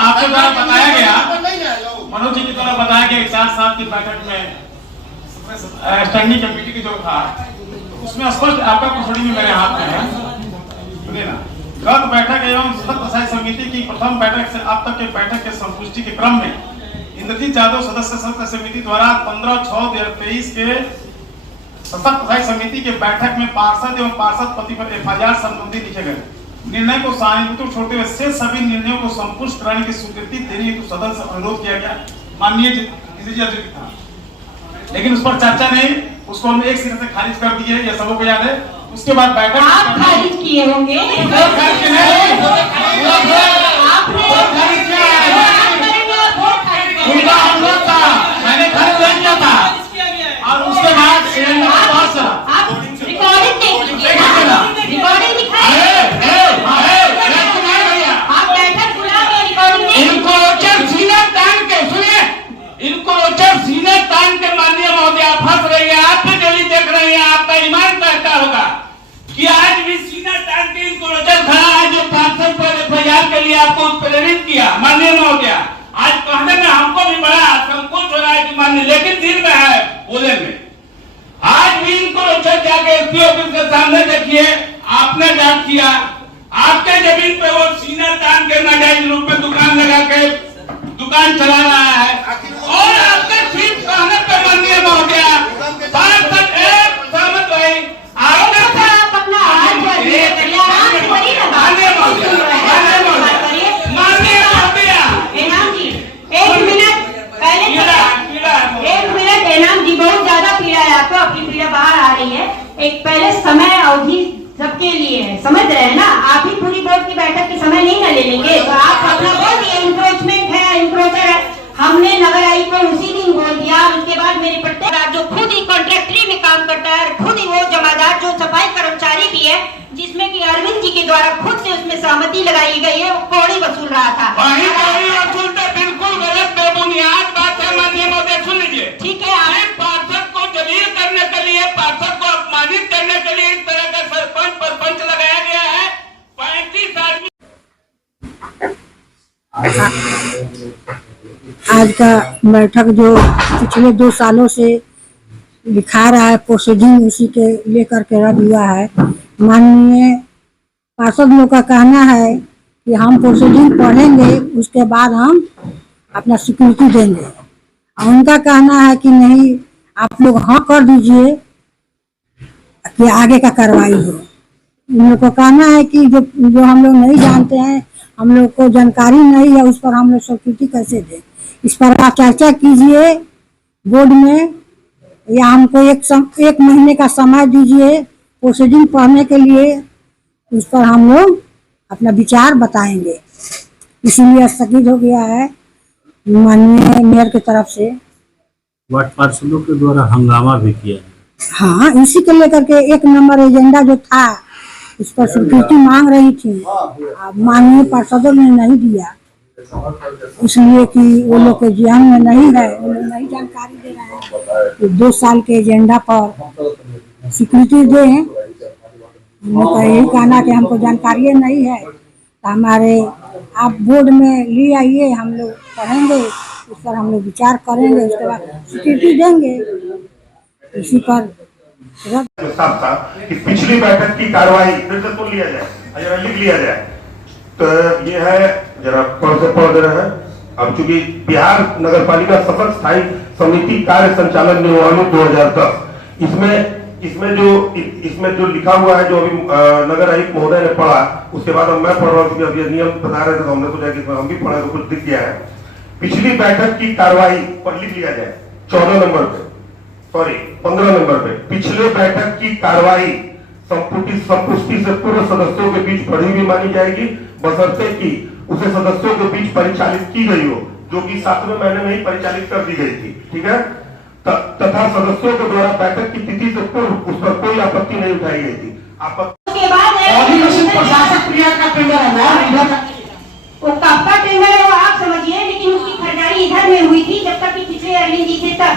आपके द्वारा बताया गया, मनोज जी के द्वारा बताया गया 4-7 की बैठक में स्टैंडिंग कमेटी की जो था उसमें स्पष्ट आपका कुशड़ी में मेरे हाथ में है, सुनिए ना। गत बैठक एवं सतत प्रसाई समिति की प्रथम बैठक से अब तक के बैठक के संपुष्टि के क्रम में इंद्रजीत यादव सदस्य सत्य समिति द्वारा 15/6/2023 के सतत प्रसाई समिति के बैठक में पार्षद एवं पार्षद पति पर FIR संबंधी लिखे गए निर्णय को सहानुभूति छोड़ते हुए से सभी निर्णयों को संपुष्ट कराने की स्वीकृति देने हेतु सदन से अनुरोध किया गया। माननीय लेकिन उस पर चर्चा नहीं, उसको हम एक सिरे से खारिज कर दिए, ये सबों को याद है। उसके बाद बैठक आप खारिज किए होंगे, मैंने खारिज नहीं किया था। और उसके बाद रिकॉर्डिंग दिखाई, आप बैठक बुला के रिकॉर्डिंग इनको सीने तान के सुनिए, इनको सीने तान के माननीय महोदय फंस रही है। आप भी डेली देख रहे हैं, आपका ईमान कहता होगा कि आज भी सीना तान के इनको खड़ा है जो पार्षद पर FIR के लिए आपको प्रेरित किया। माननीय महोदय आज कहने में हमको भी बड़ा संकोच हो रहा है कि माननीय, लेकिन दिल में है बोले में। आज भी इनको जाके SP ऑफिस के सामने देखिए, आपने जांच किया, आपके जमीन पे वो सीना तान के नाजायज रूप में दुकान लगा के दुकान चला रहा है और आपके ठीक कहने पे माननीय महोदय पार्षद एक सहमत भाई आपने आप अपना हाथ बढ़िए, माननीय महोदय एनाम जी एक मिनट पहले, एक मिनट एनाम जी, बहुत ज्यादा पीड़ा है आपको, आपकी पीड़ा बाहर आ रही है। एक पहले समय अवधि सबके लिए है, समझ रहे हैं ना। आप ही पूरी बोर्ड की बैठक की समय नहीं ना ले लेंगे, तो आप अपना बोल दिए इंक्रोचमेंट है, इंक्रोचर है। हमने नगर आयुक्त को उसी दिन बोल दिया। उसके बाद मेरे प्रत्येक जो खुद ही कॉन्ट्रैक्टरी में काम करता है, खुद ही वो जमादार जो सफाई कर्मचारी भी है, जिसमें कि अरविंद जी के द्वारा खुद से उसमें सहमति लगाई गई है, वो कौड़ी वसूल रहा था। बिल्कुल गलत बेबुनियाद बात है माननीय महोदय, सुन लीजिए। ठीक है, पार्षद को जलील करने के लिए, पार्षद को अपमानित करने के लिए इस तरह का सरपंच पंच लगाया गया है। 35 आदमी आज का बैठक जो पिछले 2 सालों से दिखा रहा है, प्रोसीडिंग उसी के लेकर के रद्द हुआ है। माननीय पार्षद लोग का कहना है कि हम प्रोसीडिंग पढ़ेंगे, उसके बाद हम अपना स्वीकृति देंगे। और उनका कहना है कि नहीं, आप लोग हाँ कर दीजिए कि आगे का कार्रवाई हो। उन लोग को कहना है कि जो हम लोग नहीं जानते हैं, हम लोग को जानकारी नहीं है, उस पर हम लोग स्वीकृति कैसे दें। इस पर आप चर्चा कीजिए बोर्ड में, या हमको एक महीने का समय दीजिए प्रोसीडिंग पढ़ने के लिए, उस पर हम लोग अपना विचार बताएंगे। इसीलिए स्थगित हो गया है माननीय मेयर की तरफ से। वार्ड पार्षदों के द्वारा हंगामा भी किया है। हाँ, इसी को लेकर के 1 नंबर एजेंडा जो था उस पर स्वीकृति मांग रही थी, माननीय पार्षदों ने नहीं दिया, इसलिए कि वो लोग के ज्ञान में नहीं है, वो लोग नहीं जानकारी दे रहे हैं। तो 2 साल के एजेंडा पर स्वीकृति दें। उनका यही कहना कि हमको जानकारी नहीं है, तो हमारे आप बोर्ड में ले आइए, हम लोग पढ़ेंगे, उस पर हम लोग विचार करेंगे, उसके बाद स्वीकृति देंगे। इसी पर था कि पिछली बैठक की कार्रवाई फिर से लिया जाए, जरा लिख लिया जाए। तो ये है, जरा पढ़ दे रहे हैं। अब चूंकि बिहार नगर पालिका सफल स्थायी समिति कार्य संचालन नियमावली 2010, इसमें जो लिखा हुआ है, जो अभी नगर आयुक्त महोदय ने पढ़ा, उसके बाद मैं पढ़ रहा हूँ, अभी नियम बता रहे थे तो हमने सोचा कि हम भी पढ़े तो कुछ दिख गया है। पिछली बैठक की कार्रवाई पर लिख लिया जाए 15 नंबर पे। पिछले बैठक की कार्रवाई संपुष्टि से पूर्व सदस्यों के बीच पढ़ी हुई मानी जाएगी, बशर्ते कि उसे सदस्यों के बीच परिचालित की गई हो, जो कि 7वें महीने में ही परिचालित कर दी गई थी। ठीक है, तथा सदस्यों के द्वारा बैठक की तिथि से पूर्व उस पर कोई आपत्ति नहीं उठाई गई थी। प्रशासक क्रिया का टेंडर है, वो कब टेंडर है वो आप समझिए, लेकिन उसकी खरीदारी इधर में हुई थी जब तक कि पिछले अरविंद जी थे तब,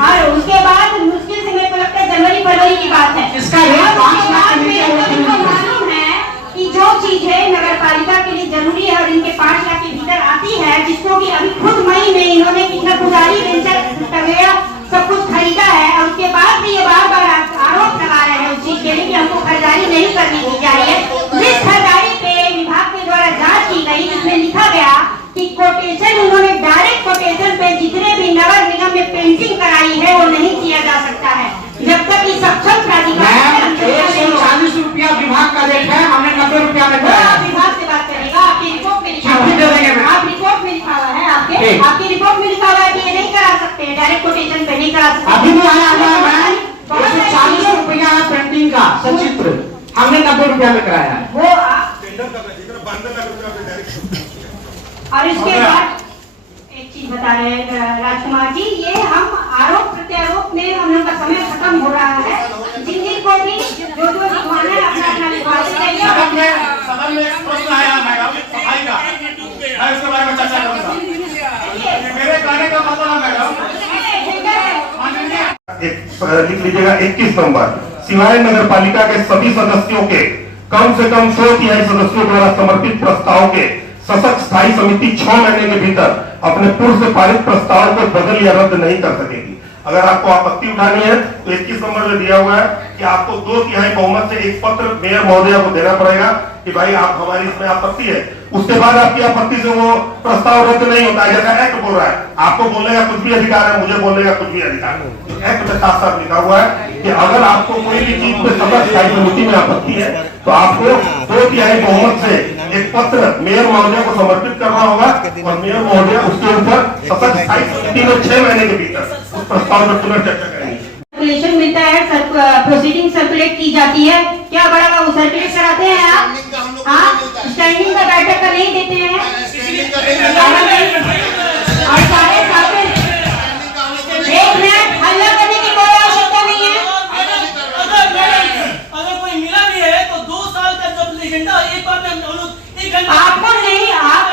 और उसके बाद मुश्किल से मेरे को लगता है जनवरी फरवरी की बात है। इसका रेट 5 जरूरी है और इनके 5 लाख के भीतर आती है, जिसको कि अभी खुद मई में इन्होंने कितना पुजारी वेंचर वगैरह सब कुछ खरीदा है और उसके बाद भी ये बार बार आरोप लगा रहे हैं उस चीज के लिए कि हमको खरीदारी नहीं करनी दी जा रही है। जिस खरीदारी पे विभाग के द्वारा जांच की गई, जिसमें लिखा गया कि कोटेशन उन्होंने डायरेक्ट कोटेशन पे जितने भी नगर निगम में पेंटिंग कराई है वो नहीं किया जा सकता है जब तक कि सक्षम प्राधिकार 140 रुपया विभाग का रेट है, हमने 90 रुपया में कराया। आप विभाग से बात करेगा, आपकी रिपोर्ट में लिखा हुआ है, आप रिपोर्ट में लिखा हुआ है, आपकी रिपोर्ट में लिखा हुआ है कि ये नहीं करा सकते, डायरेक्ट कोटेशन पे नहीं करा सकते। अभी भी आया हुआ है 140 रुपया पेंटिंग का सचित्र, हमने 90 रुपया में कराया है। वो और इसके बाद एक चीज बता रहे हैं राजकुमार जी, ये हम आरोप प्रत्यारोप में हम लोग का समय खत्म हो रहा है। जिन जिन को भी जो लिखवाना है अपना अपना लिखवाते जाइए। सदन में एक प्रश्न आया मैडम सफाई का, मैं उसके बारे में चर्चा करूंगा। मेरे कहने का मतलब है मैडम, लिख लीजिएगा 21 नंबर, सिवाय नगर पालिका के सभी सदस्यों के कम से कम 100 सदस्यों द्वारा समर्पित प्रस्ताव के सशक्त स्थायी समिति 6 महीने के भीतर अपने पूर्व से पारित प्रस्ताव को बदल या रद्द नहीं कर सकेगी। अगर आपको आपत्ति उठानी है तो 21 नंबर में दिया हुआ है कि आपको 2/3 बहुमत से एक पत्र मेयर महोदया को देना पड़ेगा कि भाई आप हमारी इसमें आपत्ति है। उसके बाद आपकी आपत्ति से वो प्रस्ताव रद्द नहीं होता है, जैसा एक्ट बोल रहा है। आपको बोलने का कुछ भी अधिकार है, मुझे बोलने का कुछ भी अधिकार है। तो एक्ट में साफ साफ लिखा हुआ है कि अगर आपको कोई भी चीज में सशक्त स्थायी समिति में आपत्ति है तो आपको 2/3 बहुमत से एक पत्र मेयर महोदय को समर्पित करना होगा और मेयर महोदय उसके ऊपर सशक्त स्थायी समिति में 6 महीने के भीतर उस प्रस्ताव पर पुनर्चर्चा करेंगे। सर्कुलेशन मिलता है, प्रोसीडिंग सर्कुलेट की जाती है। क्या बड़ा बाबू सर्कुलेट कराते हैं आप? हाँ, स्टैंडिंग का बैठक का नहीं देते हैं और सारे साथ 1 मिनट हल्ला करने की कोई आवश्यकता नहीं है। अगर कोई मिला भी है तो 2 साल का जब एजेंडा एक बार में हम लोग 1 घंटा आपको नहीं, आप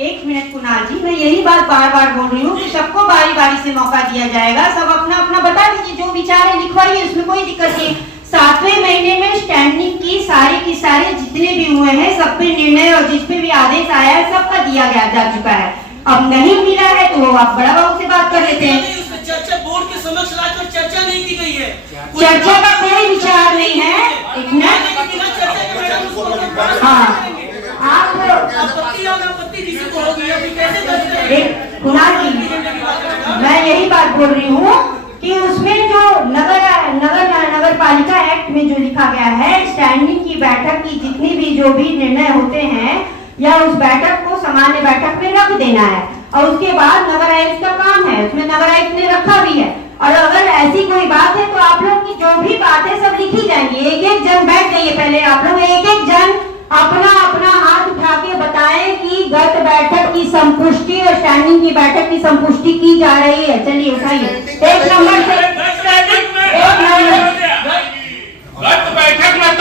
1 मिनट कुणाल जी, मैं यही बात बार बार बोल रही हूँ कि सबको बारी बारी से मौका दिया जाएगा। सब अपना अपना बता दीजिए, जो विचार है लिखवाइए, उसमें कोई दिक्कत नहीं। 7वें महीने में स्टैंडिंग की सारे जितने भी हुए हैं सब पे निर्णय और जिस पे भी आदेश आया है सबका दिया गया जा चुका है। अब नहीं मिला है तो आप बड़ा बाबू से बात कर लेते हैं। चर्चा बोर्ड के समक्ष लाकर चर्चा नहीं की गई है, चर्चा का कोई विचार नहीं है। एक मिनट, हाँ आप आपत्ति किसी को होगी, अभी कैसे कुणाल जी, मैं यही बात बोल रही हूँ कि उसमें जो नगर पालिका एक्ट में जो लिखा गया है, स्टैंडिंग की बैठक की जितनी भी जो भी निर्णय होते हैं या उस बैठक को सामान्य बैठक में रख देना है और उसके बाद नगर आयुक्त का काम है, उसमें नगर आयुक्त ने रखा भी है। और अगर ऐसी कोई बात है तो आप लोग की जो भी बातें सब लिखी जाएंगी। एक जन बैठ जाइए, पहले आप लोग एक जन अपना अपना हाथ उठा के बताएं कि गत बैठक की संपुष्टि और स्टैंडिंग की बैठक की संपुष्टि की जा रही है। चलिए उठाइए 1 नंबर से, 1 नंबर। गत बैठक में